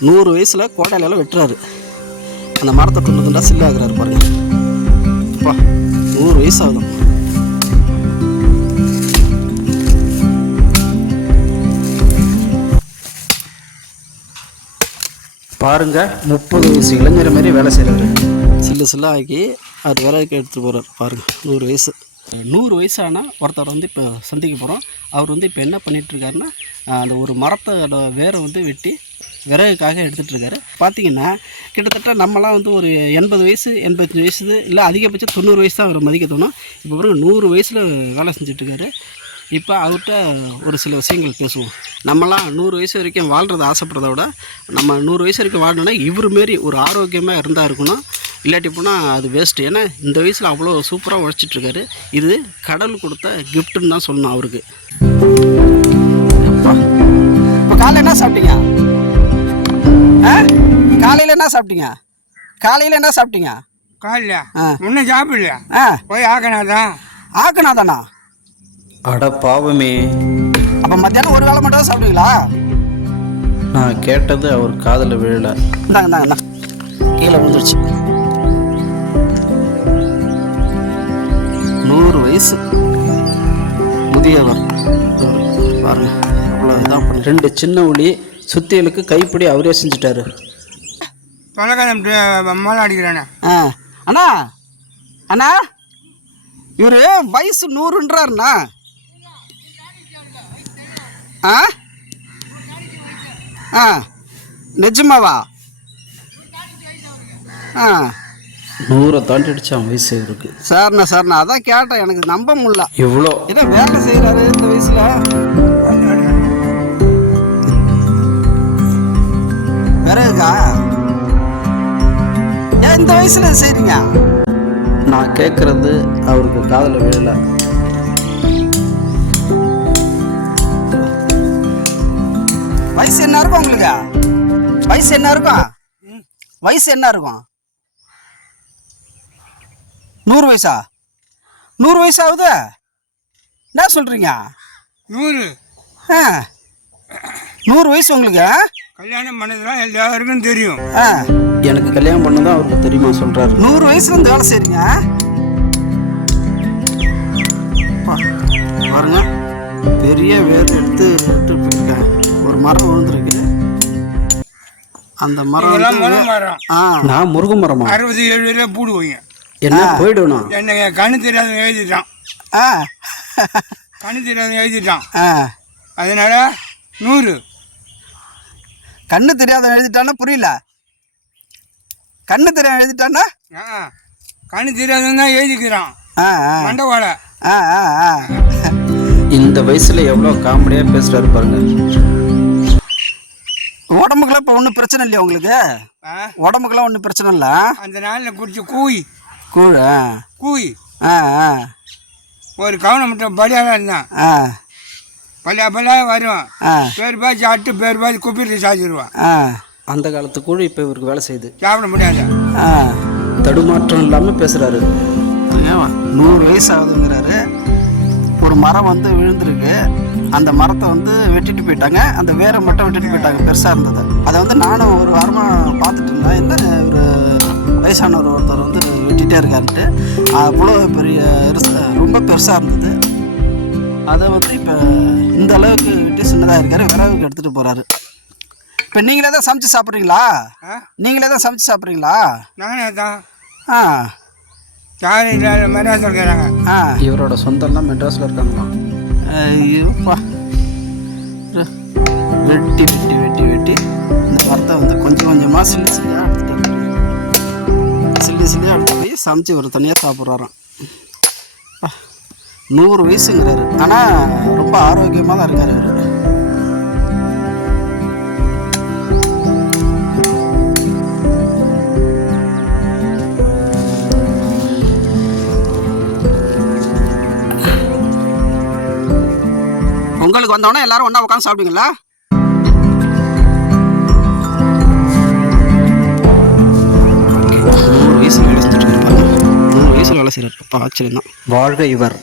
நூறு வயசில் கோடையிலலாம் வெட்டுறாரு. அந்த மரத்தை துண்டு துண்டா சில்லாகிறாரு பாருங்க. அப்பா நூறு வயசு ஆகுது. பாருங்க முப்பது வயசு இளைஞர் மாதிரி வேலை செய்கிறவர் சில்லு சில்லா ஆக்கி அது விறகுக்கு எடுத்துகிட்டு போகிறார் பாருங்க நூறு வயசு. நூறு வயசான ஒருத்தர் வந்து இப்போ சந்திக்க போகிறோம் அவர் வந்து இப்போ என்ன ஆஹ், அந்த ஒரு மரத்தோட வேரை வந்து வெட்டி விறகுக்காக எடுத்துகிட்டு இருக்காரு. பார்த்தீங்கன்னா கிட்டத்தட்ட நம்மலாம் வந்து ஒரு எண்பது வயசு எண்பத்தஞ்சு வயசு இல்லை அதிகபட்சம் தொண்ணூறு வயசு தான் அவர் மதிக்க தோணும். இப்போ பிறகு நூறு வயசில் வேலை செஞ்சிட்ருக்காரு இப்போ அவர்கிட்ட ஒரு சில விஷயங்கள் பேசுவோம். நம்மலாம் நூறு வயசு வரைக்கும் வாழ்கிறத ஆசைப்படுறத விட நம்ம நூறு வயசு வரைக்கும் வாழணும்னா இவர் மாரி ஒரு ஆரோக்கியமாக இருந்தால் இருக்கணும். இல்லாட்டி போனால் அது வேஸ்ட்டு ஏன்னா இந்த வயசில் அவ்வளோ சூப்பராக உழைச்சிட்ருக்காரு இது கடல் கொடுத்த கிஃப்ட்டுன்னு தான் சொல்லணும் அவருக்கு. இப்போ காலையில் என்ன சாப்பிட்டீங்க? காலையில் என்ன சாப்பிட்டீங்க? காலையில் என்ன சாப்பிட்டீங்க? காலைல ஆ. இன்னும் சாப்பிடல. ஆ. போய் ஆக்கணாதான் ஆக்கணாதானா அட பாவமே. அப்போ மத்தியானம் ஒரு வேளை மட்டும் தான் சாப்பிடுவீங்களா? நான் கேட்டது அவர் காதில் விழல. இந்தாங்க இந்தாங்க கீழே விழுந்துருச்சு. நூறு வயசு. முதியவர். பாருங்க. அவ்வளோ பண்ணி ரெண்டு சின்ன உளி சுத்தியலுக்கு கைப்பிடி அவரே செஞ்சுட்டாரு. தொலைக்காலம் மலை அடிக்கிறானே. ஆ அண்ணா அண்ணா இவர் வயசு நூறுன்றாருண்ணா. ஆ? ஆ நிஜமாவா? ஆ. நூறை தாண்டிடுச்சான் வயசு இவருக்கு. சார்ண்ணா சார்ண்ணா அதான் கேட்டேன் எனக்கு நம்ப முடியல. எவ்வளோ என்ன வேலை செய்கிறாரு இந்த வயசுல? இந்த வயசுல செய்றீங்க? நான் கேட்குறது அவருக்கு காதில் விழல. வயசு என்ன இருக்கும் உங்களுக்கு? வயசு என்ன இருக்கும்? வயசு என்ன இருக்கும்? நூறு வயசா? நூறு வயசு ஆகுது? என்ன சொல்றீங்க? நூறு. ஆ. நூறு வயசு உங்களுக்கு? கல்யாணம் பண்ணதெல்லாம் எல்லாருக்கும் தெரியும். ஆ. எனக்கு கல்யாணம் பண்ணதான் அவருக்கு தெரியுமா சொல்கிறாரு நூறு வயசுல இருந்து வேலை செய்றீங்க பாருங்க. பெரிய வேர் எடுத்து எடுத்து போயிருக்கேன். ஒரு மரம் விழுந்துருக்கு அந்த மரம் முத மரம். ஆ. நான் முருக மரமா? அறுபது எழுபதுல பூடுவீங்க. என்ன போயிடணும் என்னங்க கண்ணு தெரியாதவன் எழுதிட்டான். ஆ. கண்ணு தெரியாதவன் எழுதிட்டான். ஆ. அதனால நூறு. கண்ணு தெரியாத எழுதிட்டான்னா புரியல. கண்ணு தெரியாத எழுதிட்டான்னா? ஆ கண்ணு தெரியாதவன் தான் எழுதிக்கிறான். மண்டவாளை ஆ. ஆ ஆ இந்த வயசுல எவ்வளோ காமெடியாக பேசுகிறாரு பாருங்க. உடம்புக்குலாம் இப்போ ஒன்றும் பிரச்சனை இல்லையா உங்களுக்கு? ஆ? உடம்புக்குலாம் ஒன்றும் பிரச்சனை இல்லை? அந்த நாளில் குடிச்சு கூய் கூழ் ஆ. கூய் ஆ ஆ. ஒரு கவனம் மட்டும் பலியாக இருந்தான். ஆ. பலியா பலியா வருவான். ஆ. பேர் பாய்ச்சி அட்டு பேர் பாய்ச்சி குப்பிட்டு சாச்சிடுவான் ஆ. அந்த காலத்து கூட இப்போ இவருக்கு வேலை செய்யுது. சாப்பிட முடியாது? ஆ தடுமாற்றம் இல்லாமல் பேசுகிறாரு ஏவா நூறு வயசு ஆகுதுங்கிறாரு. ஒரு மரம் வந்து விழுந்திருக்கு. அந்த மரத்தை வந்து வெட்டிட்டு போயிட்டாங்க. அந்த வேரை மட்டும் வெட்டிட்டு போயிட்டாங்க பெருசாக இருந்தது. அதை வந்து நானும் ஒரு வாரமாக பார்த்துட்டு இருந்தேன். என்ன ஒரு வயசானவர் ஒருத்தர் வந்து வெட்டிகிட்டே இருக்காருன்ட்டு. அவ்வளோ பெரிய ரொம்ப பெருசாக இருந்தது. அதை வந்து இப்போ இந்த அளவுக்கு வெட்டி சின்னதாக இருக்காரு. விறகுக்கு எடுத்துகிட்டு போகிறாரு இப்போ நீங்களே தான் சமைச்சு சாப்பிட்றீங்களா? ஆ? நீங்களே தான் சமைச்சு சாப்பிட்றீங்களா? நானே தான் ஆ. யாரும் இல்லாத இருக்கிறாங்க ஆ. இவரோட சொந்தம்லாம் மெட்ராஸில் இருக்காங்களாம். வெட்டி வெட்டி வெட்டி வெட்டி. இந்த மரத்தை வந்து கொஞ்சம் கொஞ்சமாக சில்லி சில்லியாக எடுத்துட்டு வந்து சில்லி சில்லியாக எடுத்து போய் சமைச்சு ஒரு தனியாக சாப்பிட்றாராம். அப்பா, நூறு வயசுங்கிறாரு. ஆனால் ரொம்ப ஆரோக்கியமாக தான் இருக்காரு உங்களுக்கு வந்தோடனே எல்லாரும் ஒன்றா உட்காந்து சாப்பிடுங்களா நூறு வயசில் வேலை செஞ்சுட்டு இருக்காரு நூறு வயசில் வேலை செய்கிறார் அப்பா ஆச்சரியம் தான். வாழ்க இவர்.